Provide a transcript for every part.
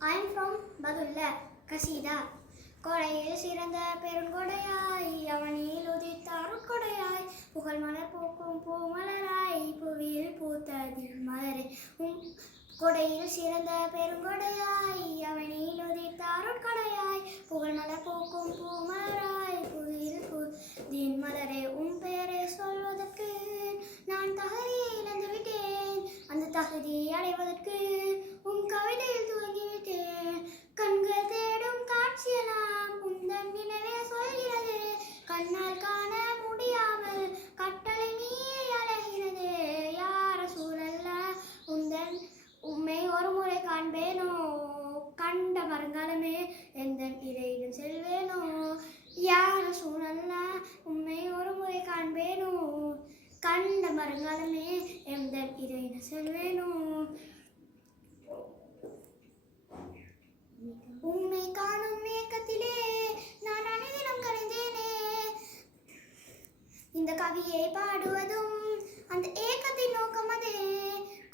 I'm from Badulla, Kasida. கொடையில் சிறந்த பெருங்கொடையாய் அவனில் உதித்த அருட்கொடையாய் புகழ் மலர் பூக்கும் பூமலராய் புவியில் பூத்ததில் மலரே கொடையில் சிறந்த பெருங்கொடையாய் அவனில் உதித்த அருட்கொடையாய் புகழ் மலர் பூக்கும் பூமலராய் புவியில் பூத்தின் மலரே பெயரை சொல்வதற்கு நான் தகுதியை இழந்து விட்டேன் அந்த தகுதியை அடைவதற்கு கவிதையில் துவங்கிவிட்டேன் கண்கள் தேடும் காட்சியெல்லாம் உந்தன் நினைவே சொல்கிறது கண்ணால் காண முடியாமல் கட்டளை மீறி அலைகிறது யார சூழல்ல உம்மை ஒரு முறை காண்பேனோ கண்ட மரங்காலமே எந்த இறையிலும் செல்வேனோ யார சூழல்ல உம்மை ஒரு முறை காண்பேனோ கண்ட மரங்காலமே எந்த இறையிலும் செல்வேனோ உம்மை காணும் ஏக்கத்திலே நான் அனைதிலும் கரைந்தேனே இந்த கவியை பாடுவதும் அந்த ஏக்கத்தின் நோக்கம் அதே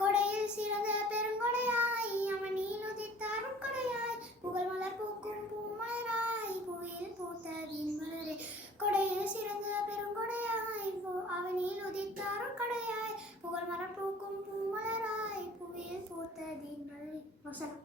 கொடையில் சிறந்த பெருங்கொடையாய் அவனில் உதித்த அருட்கொடையாய் புகழ் மலர் பூக்கும் பூமலராய் புவியில் பூத்ததின் மலரே கொடையில் சிறந்த பெருங்கொடையாய் அவனில் உதித்த அருட்கொடையாய் புகழ் மலர் பூக்கும் பூமலராய் புவியில் பூத்ததின் மலரே வசனம்.